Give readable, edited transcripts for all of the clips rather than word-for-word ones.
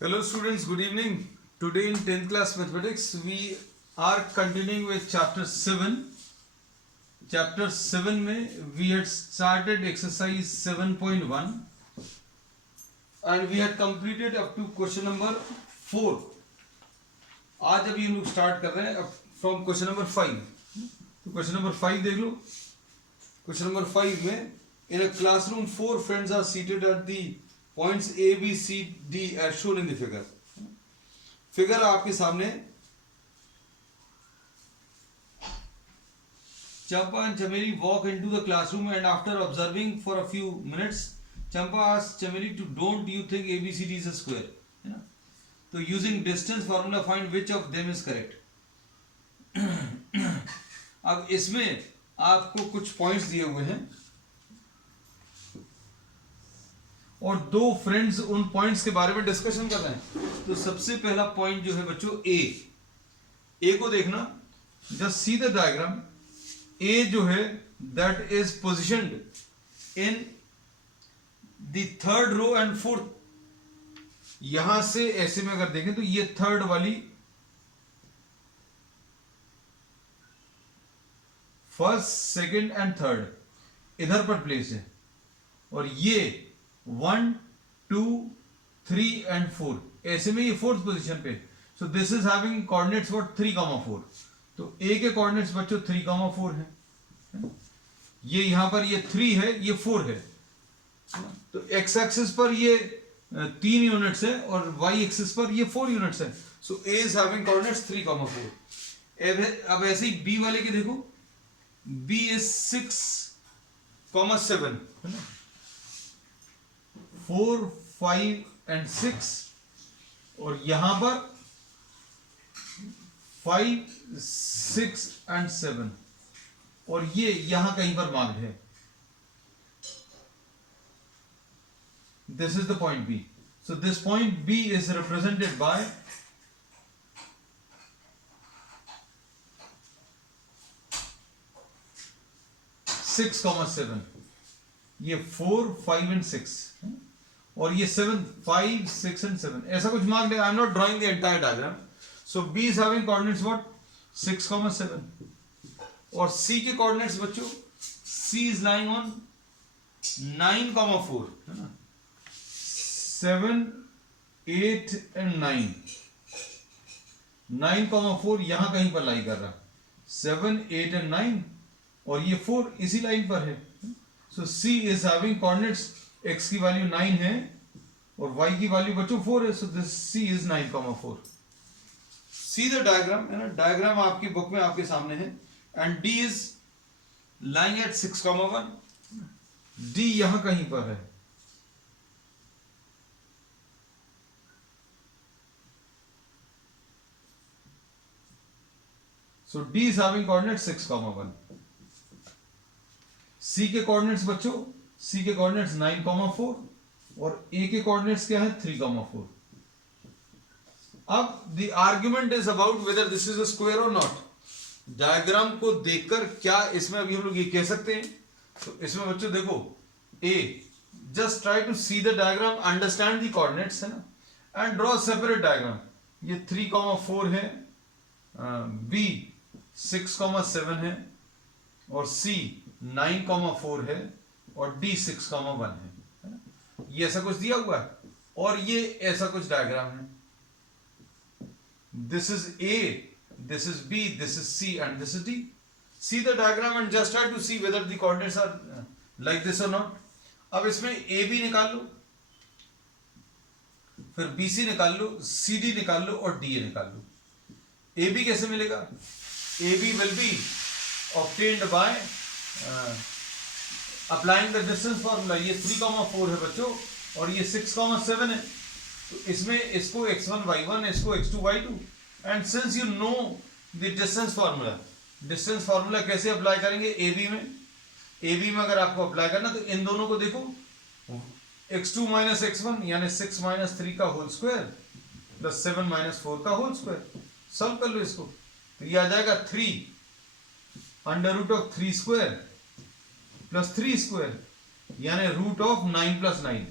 Hello students, good evening. Today in 10th class mathematics we are continuing with chapter 7. Chapter 7 में we had started exercise 7.1 and we had completed up to question number 4. आज अभी हम लोग start कर रहे हैं from question number 5. तो question number 5 देख लो. Question number 5 में in a classroom 4 friends are seated at the points A, B, C, D as shown in the figure. Figure आपके सामने. Champa and Chameli walk into the classroom and after observing for a few minutes, Champa asks Chameli to don't you think ABCD is a square? है ना? तो using distance formula find which of them is correct. अब इसमें आपको कुछ points दिए हुए हैं और दो फ्रेंड्स उन पॉइंट्स के बारे में डिस्कशन कर रहे हैं. तो सबसे पहला पॉइंट जो है बच्चों ए को देखना. Just see the diagram. A जो है that is positioned in the third row and fourth. यहां से ऐसे में अगर देखें तो ये थर्ड वाली, फर्स्ट सेकंड एंड थर्ड इधर पर प्लेस है और ये 1, 2, 3 एंड 4 ऐसे में ये फोर्थ पोजीशन पे. सो this is having coordinates what 3,4. तो ए के कोऑर्डिनेट्स बच्चों 3,4 है. ये यहां पर ये 3 है, ये 4 है. तो एक्स एक्सिस पर ये 3 यूनिट्स है और वाई एक्सिस पर ये 4 यूनिट्स है. सो ए इज हैविंग कोऑर्डिनेट्स 3,4. अब ऐसे ही बी वाले के देखो. बी इज 6,7 है ना. 4, 5 एंड 6 और यहां पर 5, 6 एंड 7 और ये यहां कहीं पर मार्क्ड है. This is the point B. So this point B is represented by 6,7. ये 4, 5 एंड 6 और ये 7, 5, 6 एंड 7 ऐसा कुछ मार्क है. I am not drawing the entire diagram. So B is having coordinates what 6,7 और सी के कोऑर्डिनेट्स बच्चों सी इज लाइंग ऑन 9,4 है ना. 7, 8 एंड 9. 9,4 यहां कहीं पर लाई कर रहा. 7, 8 एंड 9 और ये 4 इसी लाइन पर है. सो सी इज हैविंग कोऑर्डिनेट्स x की वैल्यू 9 है और y की वैल्यू बच्चों 4 है. So this c is 9,4. C the diagram है ना. डायग्राम आपकी बुक में आपके सामने है and d is lying at 6,1. d यहां कहीं पर है. सो d is having coordinate 6,1. c के कोऑर्डिनेट्स बच्चों C के कोऑर्डिनेट्स 9,4 और A के कोऑर्डिनेट्स क्या है 3,4. अब the argument is about whether this is a square और नॉट. डायग्राम को देखकर क्या इसमें अभी हम लोग ये कह सकते हैं. तो इसमें बच्चों देखो A just try to see the diagram, understand the coordinates है ना एंड ड्रॉ सेपरेट डायग्राम. ये 3,4 है, B 6,7 है और C 9,4 है और D 6,1 है ना. ये ऐसा कुछ दिया हुआ है और ये ऐसा कुछ डायग्राम है. This is A, this is B, this is C and this is D. See the diagram and just try to see whether the coordinates are like this और नॉट. अब इसमें AB निकाल लो, फिर BC निकाल लो, CD निकाल लो और DA निकाल लो. AB कैसे मिलेगा? AB will be obtained by applying the distance formula. ये 3,4 है बच्चों और ये 6,7 है. तो इसमें इसको x1 y1, इसको x2 y2 and since you know the distance formula. Distance formula कैसे अप्लाई करेंगे AB में. AB में अगर आपको अप्लाई करना तो इन दोनों को देखो x2 माइनस x1 यानी 6 माइनस 3 का होल स्क्वायर प्लस 7 माइनस 4 का होल स्क्वायर. सॉल्व कर लो इसको तो ये आ जाएगा 3 under root of 3 square plus 3 square यानी रूट ऑफ 9 प्लस 9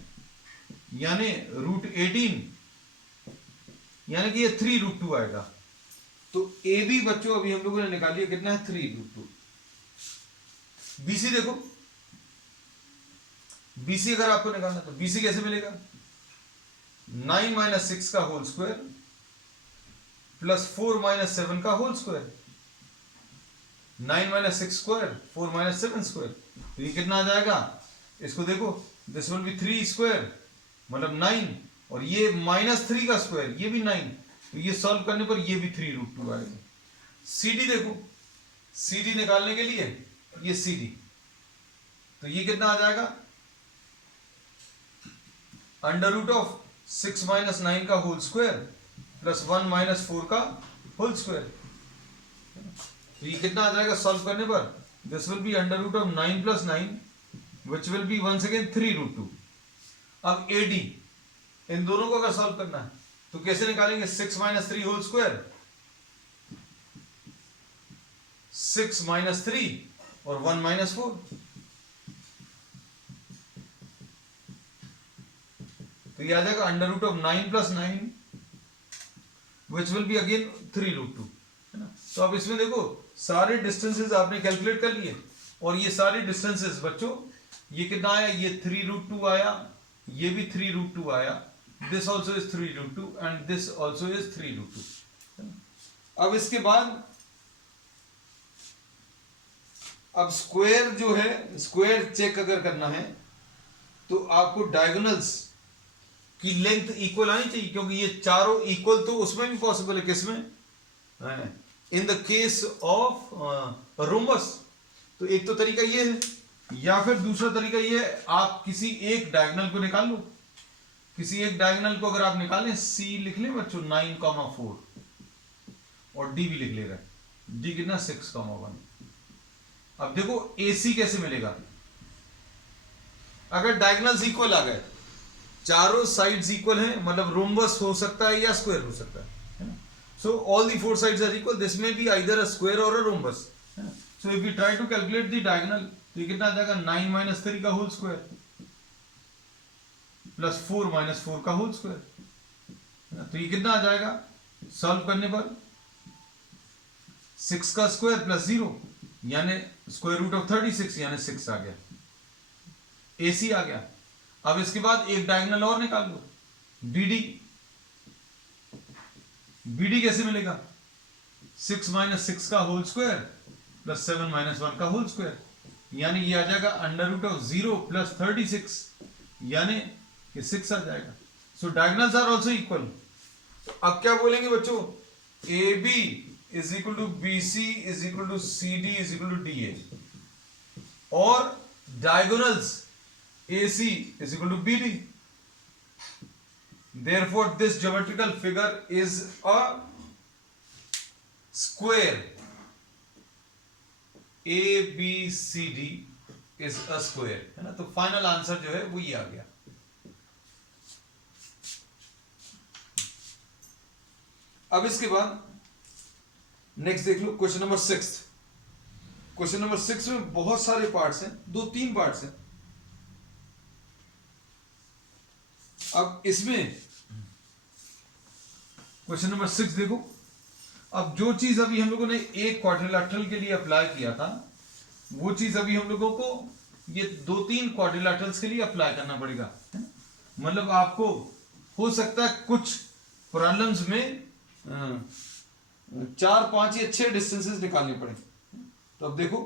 यानी रूट 18 यानी कि ये 3√2 आएगा। तो ए बी बच्चों अभी हम लोगों ने निकाल लिया, कितना है 3√2। बीसी देखो, बीसी अगर आपको निकालना तो बीसी कैसे मिलेगा, 9 - 6 का होल स्क्वायर प्लस 4 - 7 का होल स्क्वायर। 9 - 6 स्क्वायर 4 - 7 स्क्वायर, तो ये कितना आ जाएगा, इसको देखो, दिस विल बी 3 स्क्वायर मतलब 9, और ये -3 का स्क्वायर ये भी 9, तो ये सॉल्व करने पर ये भी 3√2 आएगा। CD देखो, CD निकालने के लिए ये CD, तो ये कितना आ जाएगा, √6 - 9 का होल स्क्वायर प्लस 1 - 4 का होल स्क्वायर। तो ये कितना आ जाएगा सॉल्व करने पर, this will be √9 + 9 which will be once again 3√2। अब AD, इन दोनों को अगर सॉल्व करना है तो कैसे निकालेंगे, 6 - 3 होल स्क्वायर, 6 - 3 और 1 - 4, तो ये आ जाएगा √9 + 9 विच विल बी अगेन 3√2, है ना। तो अब इसमें देखो सारे डिस्टेंसेस आपने कैलकुलेट कर लिए, और ये सारे डिस्टेंसेस बच्चों ये कितना आया, ये 3√2 आया, ये भी 3√2 आया, this also is 3√2 and this also is 3√2। अब इसके बाद अब स्क्वायर जो है, स्क्वायर चेक अगर करना है तो आपको डायगोनल्स की लेंथ इक्वल आनी चाहिए, क्योंकि ये चारों इक्वल तो उसमें भी पॉसिबल है, किसमें, in the case of rhombus. तो एक तो तरीका ये है, या फिर दूसरा तरीका ये है, आप किसी एक डायगोनल को निकाल लो। किसी एक डायगोनल को अगर आप निकालें, सी लिख लें बच्चों 9,4 और डी भी लिख ले रहा है, डी कितना 6,1। अब देखो AC कैसे मिलेगा, अगर डायगोनल्स इक्वल आ गए, चारों साइड्स इक्वल हैं, मतलब रोम्बस हो सकता है या स्क्वायर हो सकता है ना। So all the 4 sides are equal, this may be either a square और अ रोम्बस, है ना। So if you try to calculate the diagonal, तो ये कितना आ जाएगा, 9 - 3 का होल स्क्वायर प्लस 4 - 4 का होल स्क्वायर, है ना। तो ये कितना आ जाएगा सॉल्व करने पर, 6 का स्क्वायर प्लस 0 यानी √36 यानी 6 आ गया, AC आ गया। अब इसके बाद एक डायगोनल और निकाल लो, BD। BD कैसे मिलेगा, 6 - 6 का होल स्क्वायर प्लस 7 - 1 का होल स्क्वायर, यानी ये आ जाएगा √0 + 36 यानी कि 6 आ जाएगा। सो डायगोनल्स आर ऑल्सो इक्वल। अब क्या बोलेंगे बच्चों, AB = BC = CD = DA, और diagonals AC = BD। Therefore, this geometrical figure is a square. ABCD is a square, है ना। तो फाइनल आंसर जो है वो ये आ गया। अब इसके बाद नेक्स्ट देख लो, क्वेश्चन नंबर 6। क्वेश्चन नंबर 6 में बहुत सारे पार्ट्स हैं, 2-3 पार्ट्स हैं। अब इसमें क्वेश्चन नंबर 6 देखो, अब जो चीज अभी हम लोगों ने एक क्वाड्रिलैटरल के लिए अप्लाई किया था, वो चीज अभी हम लोगों को ये 2-3 क्वाड्रिलैटरल्स के लिए अप्लाई करना पड़ेगा, है ना। मतलब आपको हो सकता है कुछ प्रॉब्लम्स में 4-5 या 6 डिस्टेंसेस निकालने पड़े। तो अब देखो,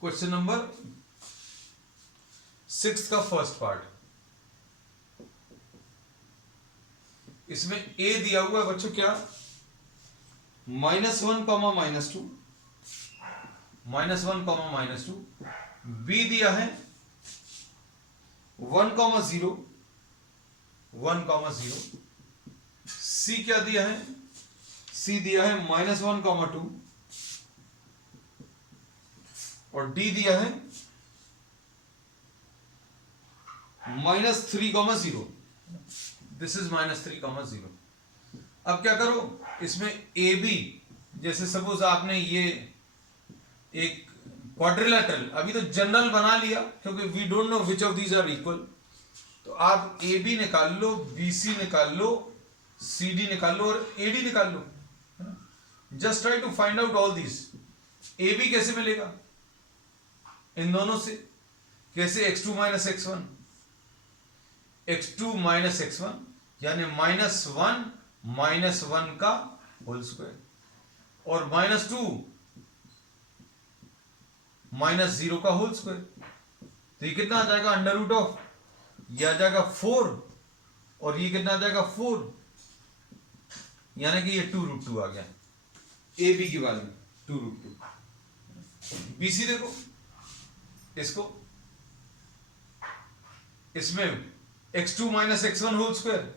क्वेश्चन नंबर 6 का फर्स्ट पार्ट, इसमें A दिया हुआ है बच्चों क्या, -1, -2, -1, -2। B दिया है 1, 0, 1, 0। C क्या दिया है, C दिया है -1, 2, और D दिया है -3, 0। This is -3, 0। अब क्या करो, इसमें AB, जैसे सपोज आपने ये एक क्वाड्रिलैटरल, अभी तो जनरल बना लिया क्योंकि we don't know which of these are equal. तो आप ए बी निकाल लो, बी सी निकाल लो, सी डी निकाल लो और ए डी निकाल लो. Just try to find out all these. A B कैसे मिलेगा इन दोनों से? कैसे? x2 minus x1, x2 minus x1 यानी -1 का होल स्क्वायर और -2 -0 का होल स्क्वायर. तो ये कितना आ जाएगा? अंडर रूट ऑफ, ये आ जाएगा 4 और ये कितना आ जाएगा? 4, यानी कि ये 2√2 आ गया ए बी की वैल्यू 2√2. बी सी देखो, इसको इसमें x2 minus x1 whole square,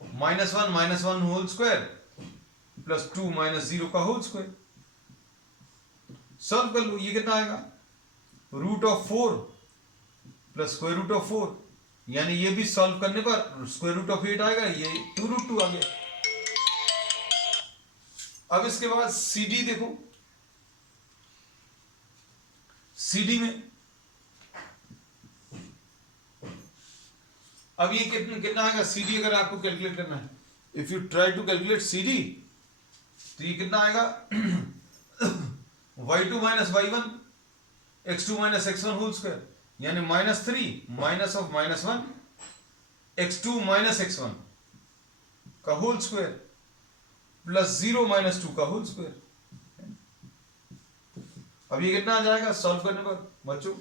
-1 whole square plus 2 -0 का होल स्क्वायर. सॉल्व कर लो, ये कितना आएगा? √4 प्लस √4, यानी ये भी सॉल्व करने पर √8 आएगा, ये 2√2 आ गया. अब इसके बाद सी डी देखो, सी डी में अब ये कितना आएगा? सी डी अगर आपको कैलकुलेट करना है, if you try to calculate C D, तो ये कितना आएगा? y2 minus y1, x2 minus x1 whole square, यानी -3 minus of -1 x2 minus x1 का होल स्क्वायर प्लस 0 -2 का होल स्क्वायर. अब ये कितना आ जाएगा सॉल्व करने पर बच्चों?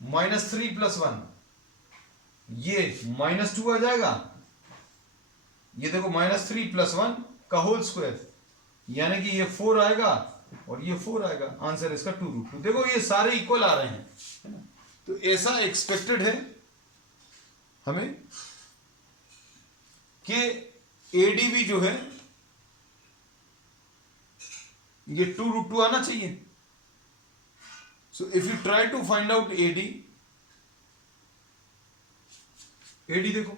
-3 प्लस 1, ये -2 आ जाएगा. ये देखो -3 प्लस 1 का होल स्क्वायर, यानी कि ये 4 आएगा और ये 4 आएगा. आंसर इसका 2√2. देखो ये सारे इक्वल आ रहे हैं, है ना? तो ऐसा एक्सपेक्टेड है हमें कि एडीबी जो है ये 2√2 आना चाहिए. So if you try to find out AD, AD देखो,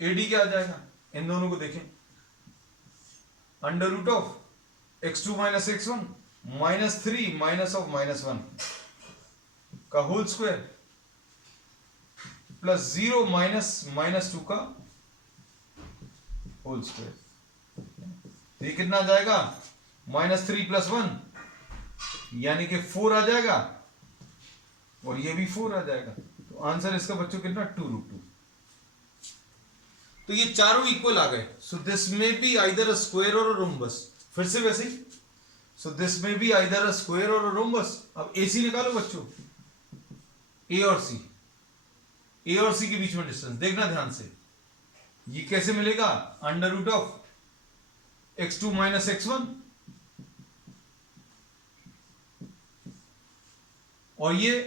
एडी क्या आ जाएगा? इन दोनों को देखें, under root of x2 minus x1 -3 minus of -1 का होल स्क्वायर प्लस 0 -2 का होल स्क्वायर. तो ये कितना आ जाएगा? -3 प्लस 1 यानी कि 4 आ जाएगा और ये भी 4 आ जाएगा. तो आंसर इसका बच्चों कितना? 2√2. तो ये चारों इक्वल आ गए. So this may be either a square और अ रोम्बस. फिर से वैसे ही, so this may be either a square और अ रोम्बस. अब ए सी निकालो बच्चों, ए और सी, ए और सी के बीच में डिस्टेंस देखना ध्यान से. ये कैसे मिलेगा? Under root of x2 minus x1 और ये,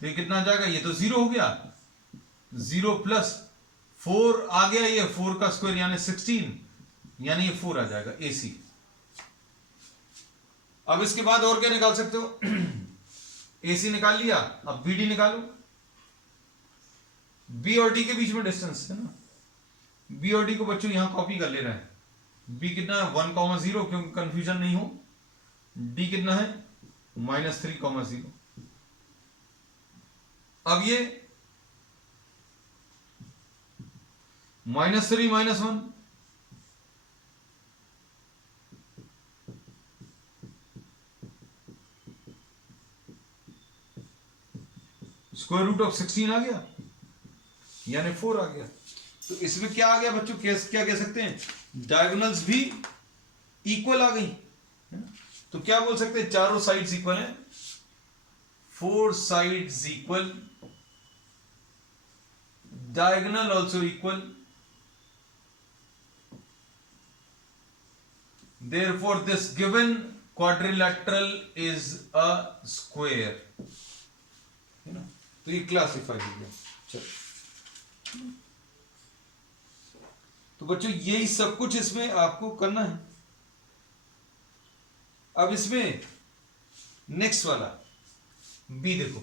तो ये कितना आ जाएगा? ये तो 0 हो गया, 0 प्लस 4 आ गया, ये 4 का स्क्वायर यानी 16, यानी ये 4 आ जाएगा ए सी. अब इसके बाद और क्या निकाल सकते हो? ए सी निकाल लिया, अब बी डी निकालो. बी और डी के बीच में डिस्टेंस है ना, बी और डी को बच्चों यहां कॉपी कर ले रहे हैं. बी कितना है? 1,0, क्योंकि कंफ्यूजन नहीं हो. डी कितना है? -3,0. अब ये -3 -1, स्क्वायर रूट ऑफ 16 आ गया, यानी 4 आ गया. तो इसमें क्या आ गया बच्चों? क्या कह सकते हैं? डायगोनल्स भी इक्वल आ गई, है ना? तो क्या बोल सकते हैं? चारों साइड्स इक्वल हैं, 4 sides equal, diagonal also equal, therefore this given quadrilateral is a square. है ना? तो ये क्लासिफाई हो गया. चलो, तो बच्चों यही सब कुछ इसमें आपको करना है. अब इसमें नेक्स्ट वाला बी देखो,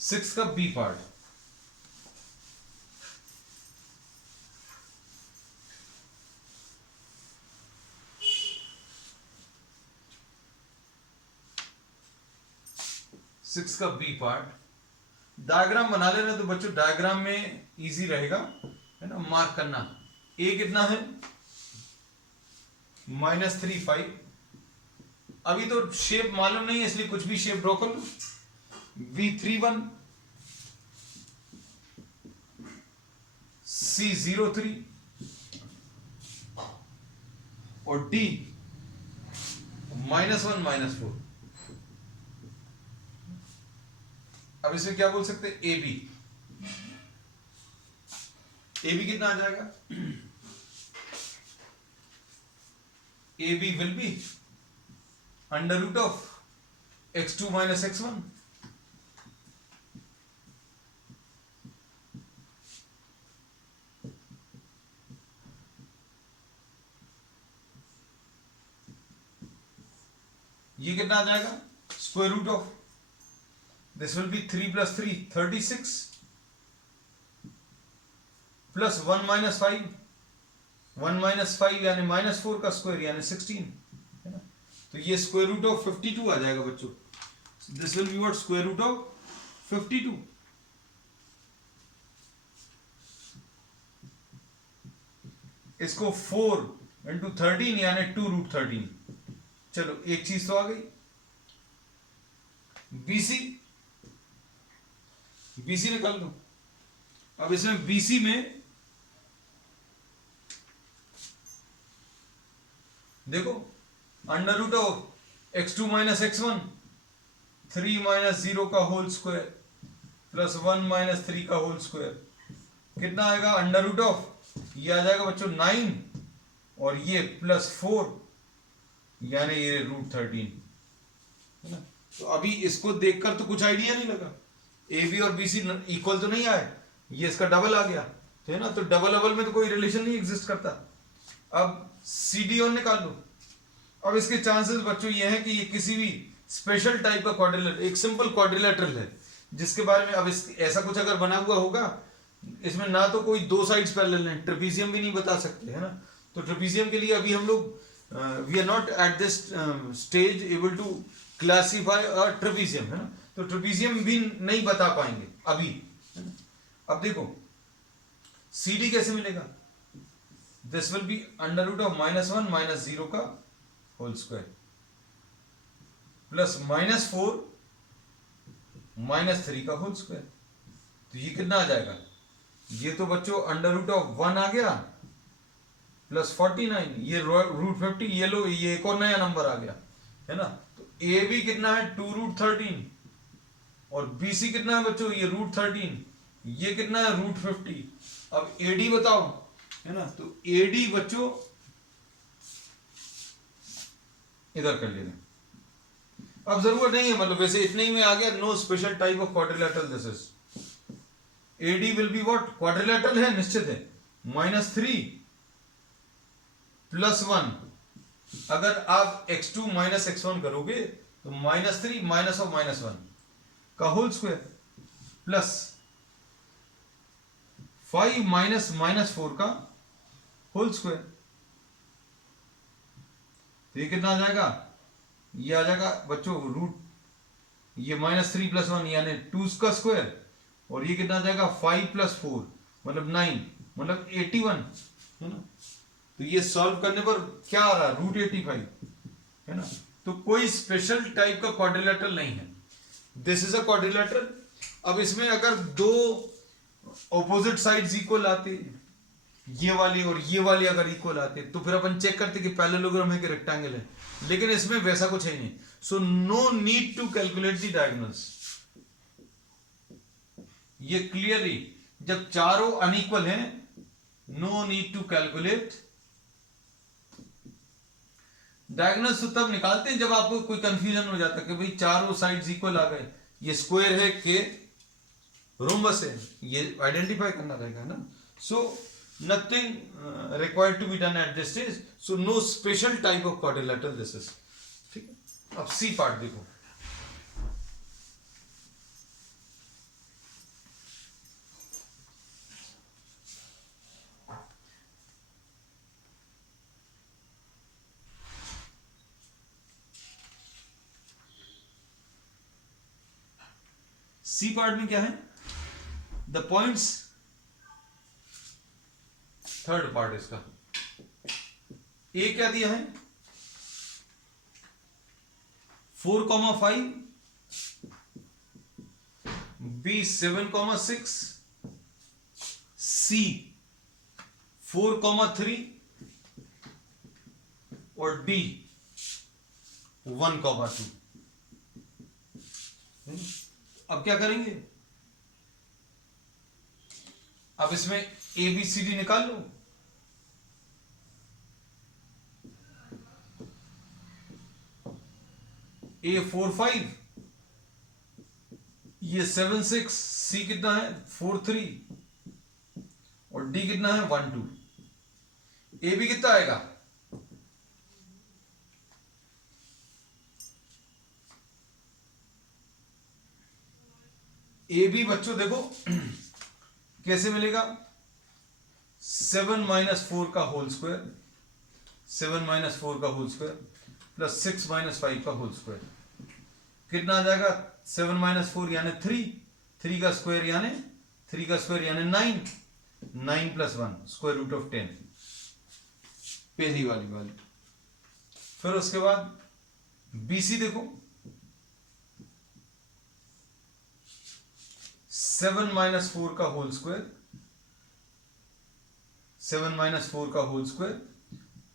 सिक्स का बी पार्ट. 6 का बी पार्ट। डायग्राम बना लेना तो बच्चों डायग्राम में इजी रहेगा, है ना, मार्क करना। ए कितना है -3 5। अभी तो शेप मालूम नहीं है इसलिए कुछ भी शेप ड्रॉ कर लो। V31 C03 और D -1 -4। अब इसमें क्या बोल सकते हैं, AB। AB कितना आ जाएगा, AB will be √of x2 - x1। ये कितना आ जाएगा, square root of this will be 3 + 3 36 plus 1 - 5 1 - 5 यानी -4 का स्क्वायर यानी 16, है ना। तो ये स्क्वायर रूट ऑफ 52 आ जाएगा बच्चों। This will be what, square root of 52। इसको 4 × 13 यानी 2√13। चलो एक चीज तो आ गई। BC निकाल लो। अब इसमें BC में देखो √of x2 - x1 3 - 0 का होल स्क्वायर प्लस 1 - 3 का होल स्क्वायर कितना आएगा, √of ये आ जाएगा बच्चों 9 और ये +4 यानी ये √13, है ना। तो अभी इसको देखकर तो कुछ आइडिया नहीं लगा, AB और BC इक्वल तो नहीं आए, ये इसका डबल आ गया, तो है ना। तो डबल में तो कोई रिलेशन नहीं एग्जिस्ट करता। अब CD और निकाल लो। अब इसके चांसेस बच्चों ये हैं कि ये किसी भी स्पेशल टाइप का क्वाड्रिलेटरल, एक सिंपल क्वाड्रिलेटरल है जिसके बारे में अब ऐसा कुछ अगर बना हुआ होगा, इसमें ना तो कोई दो साइड्स पैरेलल हैं, ट्रेपीजियम भी नहीं बता सकते, है ना। तो ट्रेपीजियम के लिए अभी हम लोग we are not at this stage able to classify a trapezium, है ना। तो ट्रेपीजियम भी नहीं बता पाएंगे अभी, है ना। अब देखो CD कैसे मिलेगा, दिस विल बी √of -1 - 0 का होल स्क्वायर प्लस -4 - 3 का होल स्क्वायर। तो ये कितना आ जाएगा, ये तो बच्चों √of 1 आ गया प्लस 49, ये √50, ये लो ये एक और नया नंबर आ गया, है ना। तो AB कितना है 2√13 और BC कितना है बच्चों, ये √13, ये कितना है √50। अब AD बताओ, है ना। तो AD बच्चों इधर कर लेना, अब जरूरत नहीं है, मतलब वैसे इतने ही में आ गया, no special type of quadrilateral this is. AD will be what, quadrilateral है निश्चित है, -3 + 1। अगर आप x2 - x1 करोगे तो -3 -1 का होल स्क्वायर प्लस 5 -4 का होल स्क्वायर। तो ये कितना आ जाएगा, ये आ जाएगा बच्चों ये -3 + 1 यानी 2 का स्क्वायर और ये कितना आ जाएगा 5 + 4 मतलब 9 मतलब 81, है ना। तो ये सॉल्व करने पर क्या आ रहा है, √85, है ना। तो कोई स्पेशल टाइप का क्वाड्रिलेटरल नहीं है, दिस इज अ क्वाड्रिलेटरल। अब इसमें अगर दो ऑपोजिट साइड्स इक्वल आते, ये वाली और ये वाली अगर इक्वल आते तो फिर अपन चेक करते कि पैरेललोग्राम है कि रेक्टेंगल है, लेकिन इसमें वैसा कुछ है नहीं। So no need to calculate the diagonals. ये क्लियरली जब चारों अनइक्वल हैं, no need to calculate diagonals. तो तब निकालते हैं जब आपको कोई कंफ्यूजन हो जाता है कि भाई चारों साइड्स इक्वल आ गए, ये स्क्वायर है कि रोम्बस है, ये आइडेंटिफाई करना रहेगा ना। So nothing required to be done at this stage, so no special type of quadrilateral this is, ठीक है। अब सी पार्ट देखो, सी पार्ट में क्या है, द पॉइंट्स, थर्ड पार्ट इसका, ए क्या दिया है 4,5, बी 7,6, सी 4,3 और डी 1,2। अब क्या करेंगे, अब इसमें ए बी सी डी निकाल लो। ए 4,5, ये 7,6, सी कितना है 4,3 और डी कितना है 1,2। ए बी कितना आएगा, ए बी बच्चों देखो कैसे मिलेगा, 7 - 4 का होल स्क्वायर, 7 - 4 का होल स्क्वायर प्लस 6 - 5 का होल स्क्वायर, कितना आ जाएगा 7 - 4 यानी 3, 3 का स्क्वायर यानी 9, 9 + 1 स्क्वायर रूट ऑफ 10, पहली वाली वाली। फिर उसके बाद बीसी देखो, 7 - 4 का होल स्क्वायर, 7 - 4 का होल स्क्वायर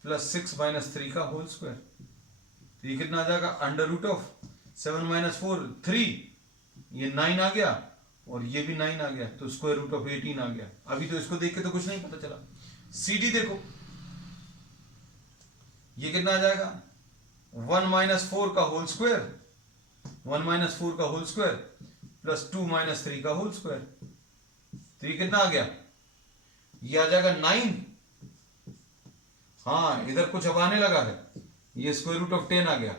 प्लस 6 - 3 का होल स्क्वायर, तो ये कितना आ जाएगा अंडर रूट ऑफ 7 - 4 3, ये 9 आ गया और ये भी 9 आ गया, तो स्क्वायर रूट ऑफ 18 आ गया। अभी तो इसको देख के तो कुछ नहीं पता चला। सी डी देखो, ये कितना आ जाएगा 1 - 4 का होल स्क्वायर, 1 - 4 का होल स्क्वायर प्लस 2 - 3 का होल स्क्वायर, तो ये कितना आ गया, ये आ जाएगा 9। हाँ इधर कुछ अब आने लगा है, ये स्क्वायर रूट ऑफ 10 आ गया।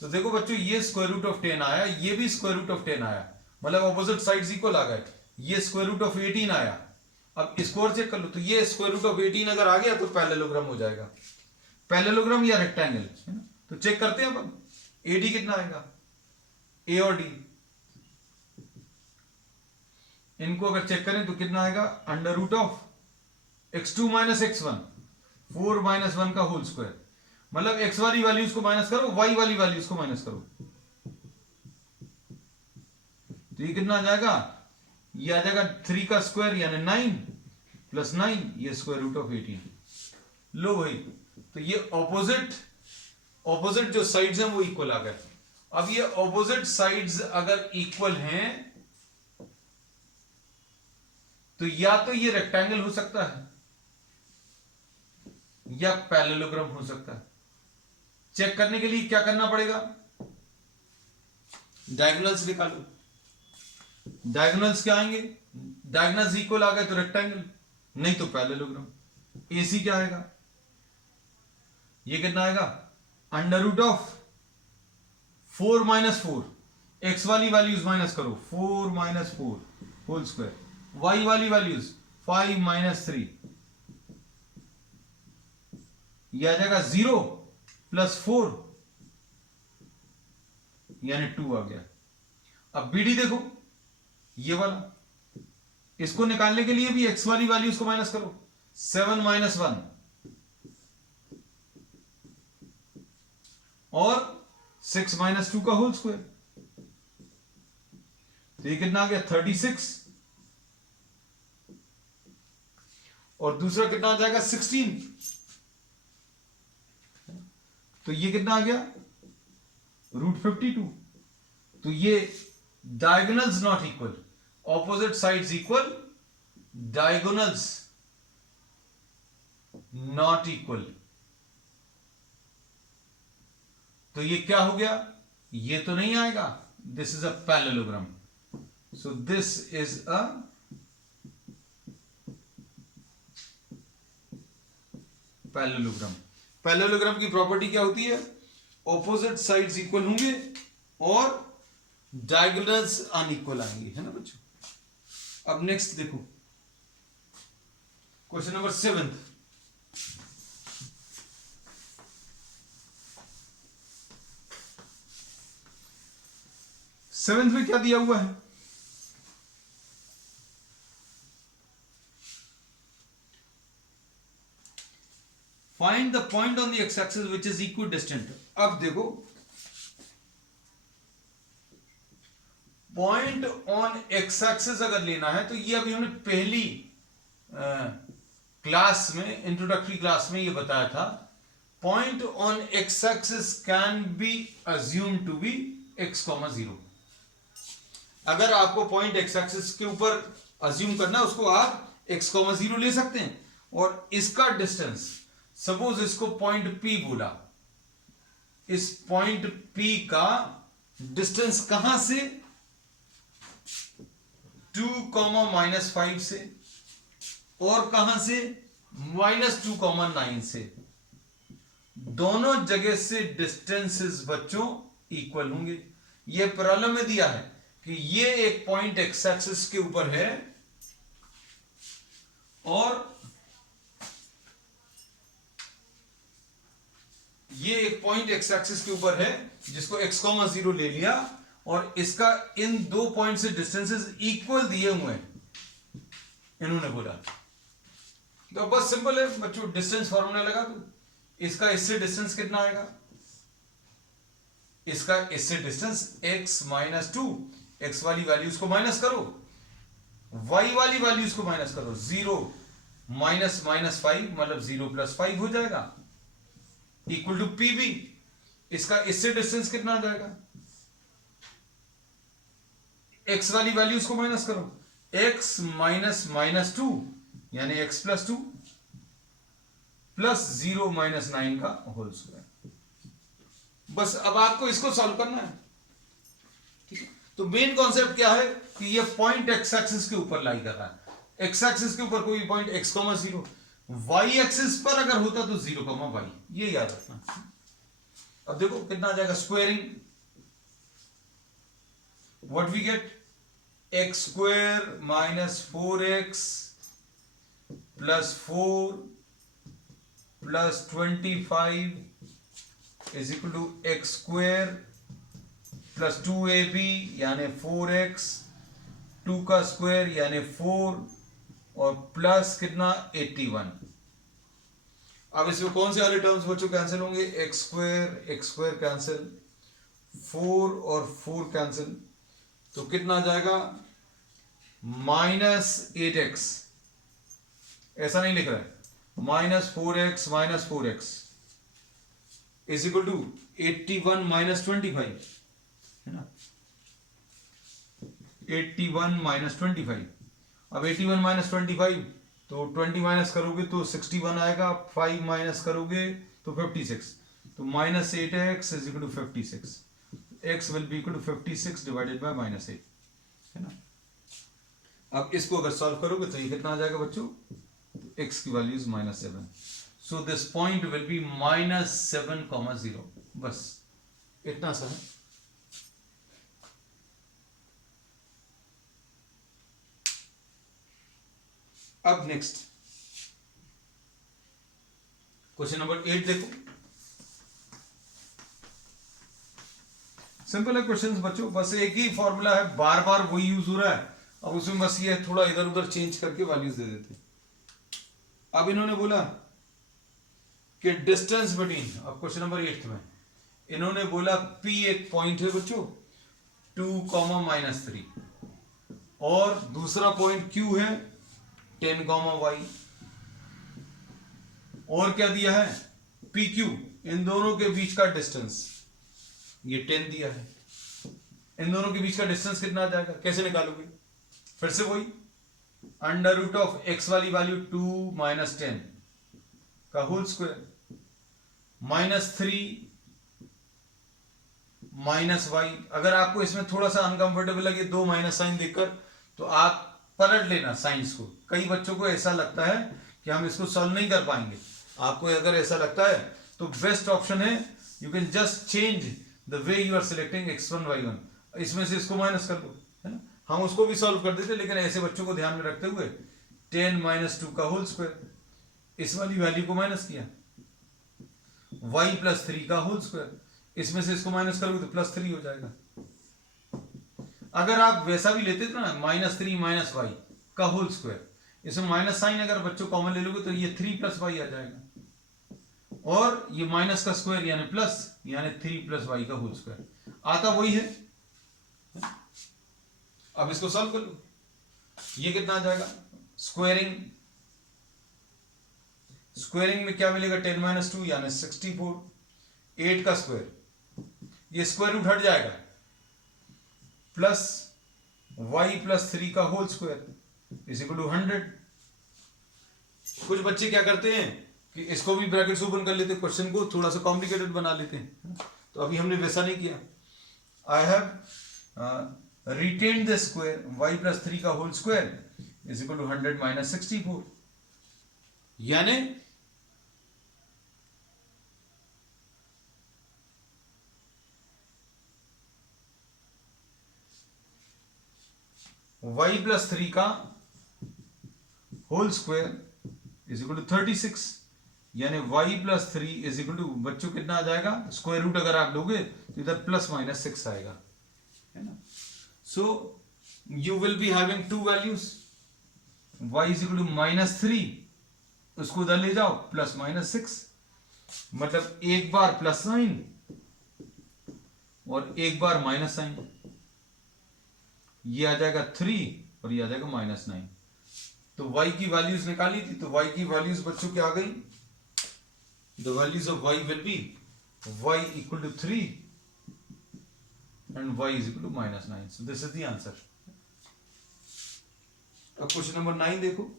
तो देखो बच्चों ये स्क्वायर रूट ऑफ 10 आया, ये भी स्क्वायर रूट ऑफ 10 आया, मतलब ऑपोजिट साइड्स इक्वल आ गए। ये स्क्वायर रूट ऑफ 18 आया। अब इसको और चेक कर लो, तो ये स्क्वायर रूट ऑफ 18 अगर आ गया तो पैरेललोग्राम हो जाएगा, पैरेललोग्राम या रेक्टेंगल है ना। तो चेक करते हैं अपन, ए डी कितना आएगा, ए और डी इनको अगर चेक करें तो कितना आएगा under root of x2 - x1, 4 - 1 का होल स्क्वायर, मतलब x वाली वैल्यूज को माइनस करो, y वाली वैल्यूज को माइनस करो, तो ये कितना आ जाएगा, ये आ जाएगा 3 का स्क्वायर यानी 9 प्लस 9, ये स्क्वायर रूट ऑफ 18। लो भाई, तो ये ऑपोजिट जो साइड्स हैं वो इक्वल आ गए। अब ये ऑपोजिट साइड्स अगर इक्वल हैं तो या तो ये रेक्टेंगल हो सकता है या पैरेललोग्राम हो सकता है। चेक करने के लिए क्या करना पड़ेगा, डायगोनल्स निकालो। डायगोनल्स क्या आएंगे, डायगोनल्स इक्वल आ गए तो रेक्टेंगल, नहीं तो पैरेललोग्राम। एसी क्या आएगा, ये कितना आएगा अंडर रूट ऑफ 4 - 4, एक्स वाली वैल्यूज माइनस करो, 4 - 4 होल स्क्वायर, y वाली वैल्यूज 5 - 3, यह आ जाएगा 0 + 4 यानी 2 आ गया। अब बीडी देखो, ये वाला, इसको निकालने के लिए भी x वाली वैल्यूज को माइनस करो, 7 - 1 और 6 - 2 का होल स्क्वायर, तो ये कितना आ गया 36, और दूसरा कितना आ जाएगा 16, तो ये कितना आ गया √52। तो ये diagonals not equal, opposite sides equal, diagonals not equal, तो ये क्या हो गया, ये तो नहीं आएगा, this is a parallelogram, so this is a parallelogram. Parallelogram की प्रॉपर्टी क्या होती है, ऑपोजिट साइड्स इक्वल होंगे और डायगोनल्स अनइक्वल आएंगे, है ना बच्चों। अब नेक्स्ट देखो क्वेश्चन नंबर 7। सेवेंथ में क्या दिया हुआ है? Find the point on the x axis which is equidistant. अब देखो, पॉइंट ऑन एक्स एक्सिस अगर लेना है तो ये अभी हमने पहली क्लास में, इंट्रोडक्टरी क्लास में ये बताया था। Point on X axis can be assume to be x, 0। अगर आपको पॉइंट एक्स एक्सिस के ऊपर अज्यूम करना है, उसको आप x, 0 ले सकते हैं। और इसका डिस्टेंस, सपोज इसको पॉइंट P बोला, इस पॉइंट P का डिस्टेंस कहां से? 2, -5 से, और कहां से? -2, 9 से। दोनों जगह से डिस्टेंसेस बच्चों इक्वल होंगे। ये प्रॉब्लम में दिया है कि ये एक पॉइंट एक्स एक्सिस के ऊपर है और ये एक पॉइंट एक्स एक्सिस के ऊपर है जिसको x, 0 ले लिया, और इसका इन दो पॉइंट से डिस्टेंसेस इक्वल दिए हुए हैं, इन्होंने बोला। तो बस सिंपल है बच्चों, डिस्टेंस फॉर्मूला लगा दो। इसका इससे डिस्टेंस कितना आएगा? इसका इससे डिस्टेंस x - 2, x वाली वैल्यूज को माइनस करो, y वाली वैल्यूज को माइनस करो। 0 -5 मतलब 0 + 5 हो जाएगा, इक्वल टू PB। इसका इससे डिस्टेंस कितना आ जाएगा? x वाली वैल्यूज को माइनस करो, x - 2 यानी x + 2 प्लस 0 - 9 का होल स्क्वायर। बस अब आपको इसको सॉल्व करना है, ठीक है। तो मेन कॉन्सेप्ट क्या है कि ये पॉइंट एक्स एक्सिस के ऊपर लाई कर रहा है। एक्स एक्सिस के ऊपर कोई पॉइंट x, 0, y एक्सिस पर अगर होता तो 0, y, ये याद रखना। अब देखो कितना आ जाएगा? Squaring, what we get? x² - 4x + 4 + 25 is equal to x² + 2ab यानी 4x, 2 का स्क्वायर यानी 4, और प्लस कितना? 81। अब इसमें कौन से वाले टर्म्स बच्चों कैंसिल होंगे? x² कैंसिल, 4 और 4 कैंसिल, तो कितना आ जाएगा? -8x, ऐसा नहीं लिख रहा है, -4x - 4x is equal to 81 - 25, है ना? 81 - 25। अब 81 - 25, तो 20 माइनस करोगे तो 61 आएगा, 5 माइनस करोगे तो 56, तो -8x is equal to 56। x will be equal to 56 divided by -8, है ना? अब इसको अगर सॉल्व करोगे तो ये कितना आ जाएगा बच्चों? तो x की value is -7, so this point will be -7, 0। बस इतना सा है। अब नेक्स्ट क्वेश्चन नंबर 8 देखो, सिंपल है क्वेश्चंस बच्चों, बस एक ही फॉर्मूला है, बार बार वही यूज हो रहा है। अब उसमें बस ये थोड़ा इधर उधर चेंज करके वैल्यूज दे देते हैं। अब इन्होंने बोला कि डिस्टेंस बिटवीन, अब क्वेश्चन नंबर 8 में इन्होंने बोला P एक पॉइंट है बच्चों 2, -3, और दूसरा पॉइंट Q है 10, y, और क्या दिया है? PQ, इन दोनों के बीच का डिस्टेंस ये 10 दिया है। इन दोनों के बीच का डिस्टेंस कितना आ जाएगा? कैसे निकालोगे? फिर से वही √x वाली वैल्यू 2 - 10 का होल स्क्वायर, -3 -y। अगर आपको इसमें थोड़ा सा अनकंफर्टेबल लगे 2 माइनस साइन देखकर, तो आप पलट लेना साइंस को। कई बच्चों को ऐसा लगता है कि हम इसको सॉल्व नहीं कर पाएंगे। आपको अगर ऐसा लगता है तो बेस्ट ऑप्शन है, you can just change the way you are selecting x1 y1, इसमें से इसको माइनस कर दो, है ना? हम उसको भी सॉल्व कर देते, लेकिन ऐसे बच्चों को ध्यान में रखते हुए 10 - 2 का होल स्क्वायर, इस वाली वैल्यू को माइनस किया, y + 3 का होल स्क्वायर, इसमें से इसको माइनस करोगे तो +3 हो जाएगा। अगर आप वैसा भी लेते थे ना -3 माइनस वाई का होल स्क्वायर, इसमें माइनस साइन अगर बच्चों कॉमन ले लोगे तो ये 3 प्लस वाई आ जाएगा, और ये माइनस का स्क्वायर यानी प्लस, यानी 3 प्लस वाई का होल स्क्वायर आता वही है। अब इसको सॉल्व कर लो, ये कितना आ जाएगा स्क्वायरिंग, स्क्वायरिंग में क्या मिलेगा 10 माइनस 2 यानी 64, 8 का स्क्वायर, ये स्क्वायर रूट हट जाएगा, प्लस y प्लस 3 का whole square is equal to 100। कुछ बच्चे क्या करते हैं कि इसको भी ब्रैकेट्स ओपन कर लेते हैं, क्वेश्चन को थोड़ा सा कॉम्प्लिकेटेड बना लेते हैं, तो अभी हमने वैसा नहीं किया। I have written the square y plus 3 का whole square is equal to 100 minus 64, यानी y प्लस 3 का whole square is equal to 36, यानी y plus 3 is equal to बच्चों कितना आ जाएगा, स्क्वायर रूट अगर आप लोगे तो इधर प्लस माइनस 6 आएगा, है ना। So you will be having two values, y is equal to -3, उसको उधर ले जाओ प्लस माइनस 6, मतलब एक बार प्लस साइन और एक बार माइनस साइन, ये आ जाएगा 3 और ये आ जाएगा -9। तो y की वैल्यूज निकाली थी, तो y की वैल्यूज बच्चों क्या आ गई, the values of y will be y equal to 3 and y is equal to -9। So this is the answer. अब क्वेश्चन नंबर 9 देखो,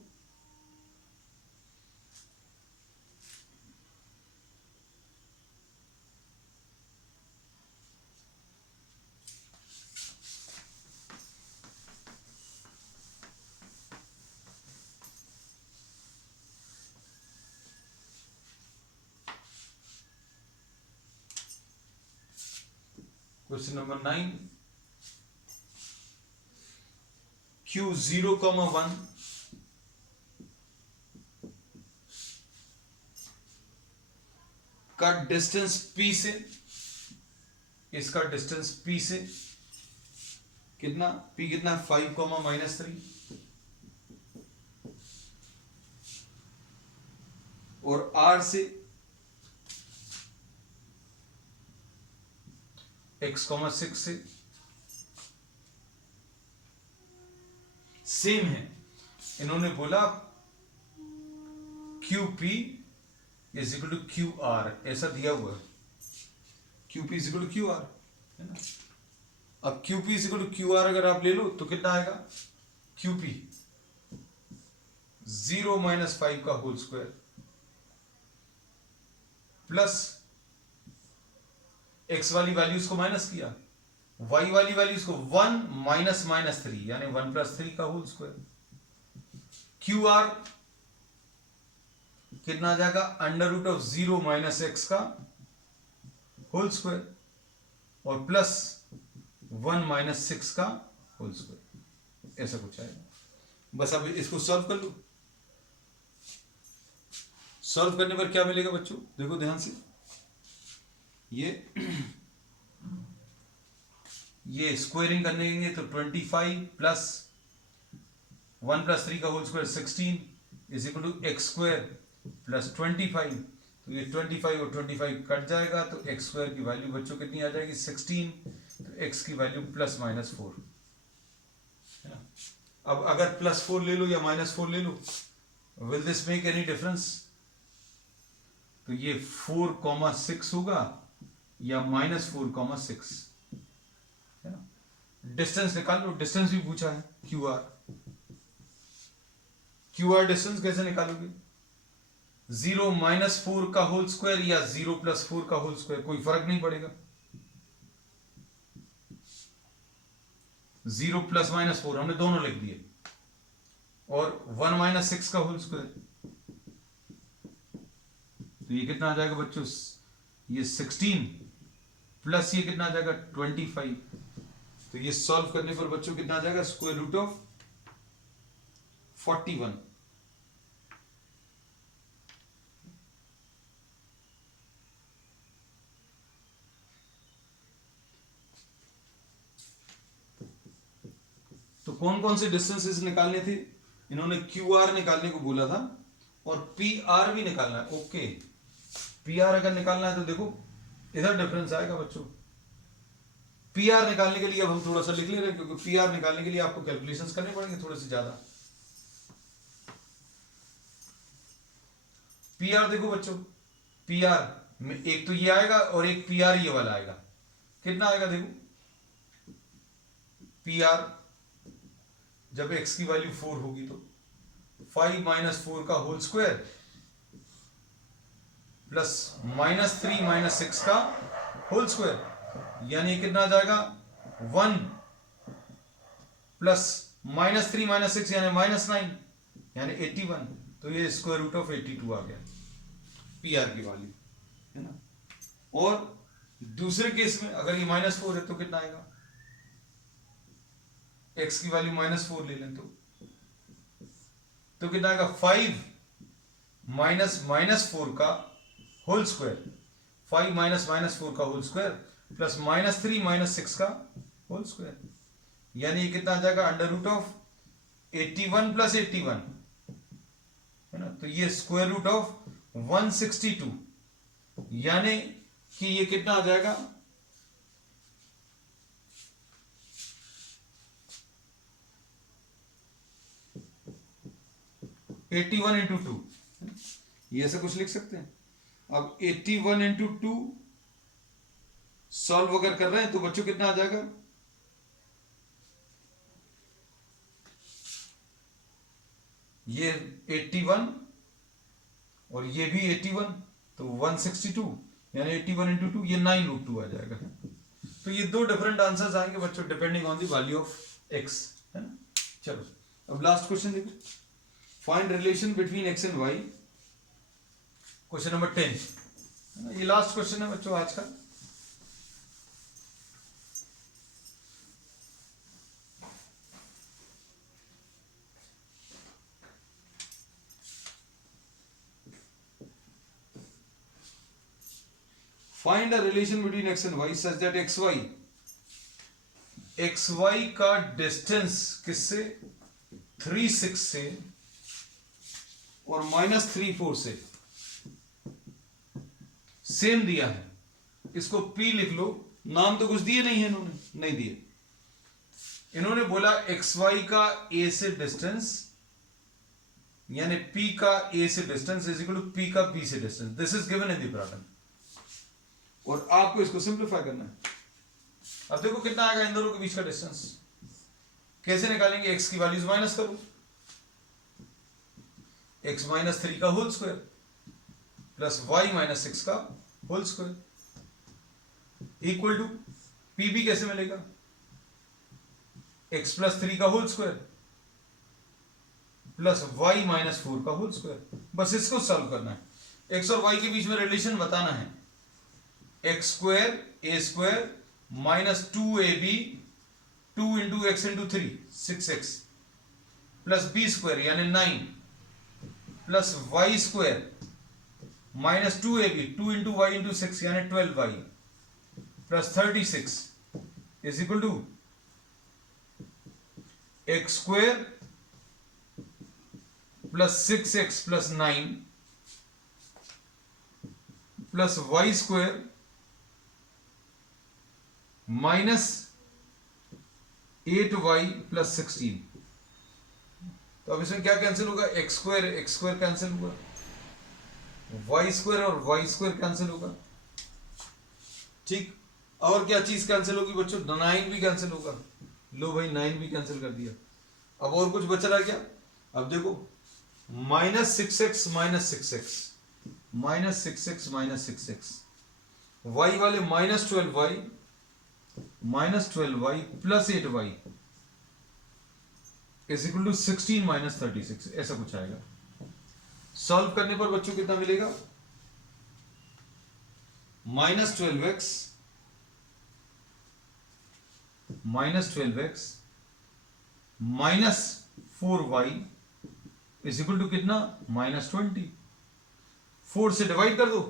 क्वेश्चन नंबर 9, q 0,1 का डिस्टेंस p से, इसका डिस्टेंस p से कितना, p कितना 5,-3, और r से x,6 से सेम है। इन्होंने बोला QP is equal to QR, ऐसा दिया हुआ है, QP is equal to QR, है ना। अब QP is equal to QR अगर आप ले लो तो कितना आएगा, QP 0 - 5 का होल स्क्वायर प्लस x वाली वैल्यूज को माइनस किया, y वाली वैल्यूज को 1 माइनस -3 यानी 1 + 3 का होल स्क्वायर, QR कितना आ जाएगा, √0 - x का होल स्क्वायर और प्लस 1 - 6 का होल स्क्वायर, ऐसा कुछ आएगा। बस अब इसको सॉल्व कर लो, सॉल्व करने पर क्या मिलेगा बच्चों, देखो ध्यान से, ये स्क्वायरिंग करने के तो 25 प्लस 1 + 3 का whole square 16 is equal to x² plus 25, तो ये 25 और 25 कट जाएगा, तो x² की वैल्यू बच्चों कितनी आ जाएगी 16, तो x की वैल्यू +-4, है ना। अब अगर +4 ले लो या -4 ले लो, will this make any difference, तो ये 4,6 होगा या -4,6, है ना। डिस्टेंस निकाल लो, डिस्टेंस भी पूछा है QR डिस्टेंस कैसे निकालोगे, 0 - 4 का होल स्क्वायर या 0 + 4 का होल स्क्वायर, कोई फर्क नहीं पड़ेगा, 0 + -4 हमने दोनों लिख दिए, और 1 - 6 का होल स्क्वायर, तो ये कितना आ जाएगा बच्चों, ये 16 प्लस ये कितना आ जाएगा 25, तो ये सॉल्व करने पर बच्चों कितना आ जाएगा, √41। कौन कौन से डिस्टेंसेस निकालने थे? इन्होंने QR निकालने को बोला था और PR भी निकालना है। ओके, PR अगर निकालना है तो देखो इधर डिफरेंस आएगा बच्चों। PR निकालने के लिए अब हम थोड़ा सा लिख ले रहे हैं, क्योंकि PR निकालने के लिए आपको कैलकुलेशंस करने पड़ेंगे थोड़े से ज्यादा। PR देखो बच्चों, PR में एक तो ये आएगा और एक PR ये वाला आएगा। कितना आएगा देखो, PR जब x की वैल्यू 4 होगी तो 5 माइनस 4 का whole square plus minus 3 minus 6 का होल स्क्वायर, यानी कितना आ जाएगा 1 प्लस माइनस 3 माइनस 6 यानी माइनस 9 यानी 81। तो ये स्क्वायर रूट ऑफ 82 आ गया PR की वैल्यू, है ना। और दूसरे केस में अगर ये माइनस 4 है तो कितना आएगा, x की वैल्यू माइनस 4 ले लें तो कितना आएगा 5 माइनस माइनस 4 का होल स्क्वायर, 5 माइनस माइनस 4 का whole square plus minus 3 minus 6 का होल स्क्वायर, यानी ये कितना आ जाएगा अंडर रूट ऑफ 81 प्लस 81, है ना। तो ये स्क्वायर रूट ऑफ 162, यानी कि ये कितना आ जाएगा 81 इंटू 2, ये ऐसा कुछ लिख सकते हैं। अब 81 इंटू 2 सॉल्व अगर कर रहे हैं तो बच्चों कितना आ जाएगा, ये 81 और ये भी 81 तो 162, यानी 81 इंटू 2 ये 9 रूट 2 आ जाएगा। तो ये दो डिफरेंट आंसर्स आएंगे बच्चों depending on the value of x, है ना। चलो अब लास्ट क्वेश्चन देखो, find relation between x and y, question number 10, ये लास्ट क्वेश्चन है बच्चों आज का। Find a relation between x and y such that xy का डिस्टेंस किससे 3 6 से और माइनस 3 4 से सेम दिया है। इसको P लिख लो, नाम तो कुछ दिए नहीं है इन्होंने, नहीं दिए। इन्होंने बोला xy का a से डिस्टेंस यानी P का a से distance is equal to P का B से distance, this is given in the problem, और आपको इसको सिंप्लीफाई करना है। अब देखो कितना आएगा इन दोनों के बीच का डिस्टेंस, कैसे निकालेंगे, x की वैल्यूज माइनस करो, x माइनस 3 का whole square plus y minus 6 का whole square equal to P भी कैसे मिलेगा, x प्लस 3 का whole square plus y minus 4 का होल स्क्वायर। बस इसको सॉल्व करना है, x और y के बीच में रिलेशन बताना है। X square a square minus 2ab 2 into x into 3 6x plus b square यानी 9 plus y square minus 2ab 2 into y into 6 यानी 12y plus 36 is equal to x square plus 6x plus 9 plus y square minus 8y plus 16। तो अब इसमें क्या cancel होगा, x square cancel होगा, y square और y square cancel होगा, ठीक। और क्या चीज कैंसिल होगी बच्चों, 9 भी कैंसिल होगा। लो भाई 9 भी कैंसिल कर दिया। अब और कुछ बच रहा क्या, अब देखो minus 6x minus 6x minus 6x minus 6x, y वाले minus 12y plus 8y is equal to 16 minus 36, ऐसा कुछ आएगा। सॉल्व करने पर बच्चों कितना मिलेगा, minus 12x minus 4y is equal to कितना, माइनस 20। 4 से डिवाइड कर दो,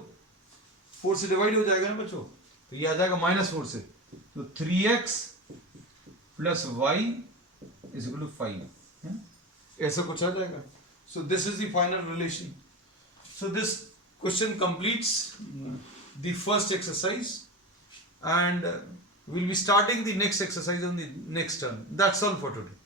4 से डिवाइड हो जाएगा ना बच्चों, तो ये आ जाएगा माइनस 4 से, तो 3x plus y is equal to 5 ऐसा कुछ आ जाएगा. So this is the final relation. So this question completes the first exercise, and we'll be starting the next exercise on the next term. That's all for today.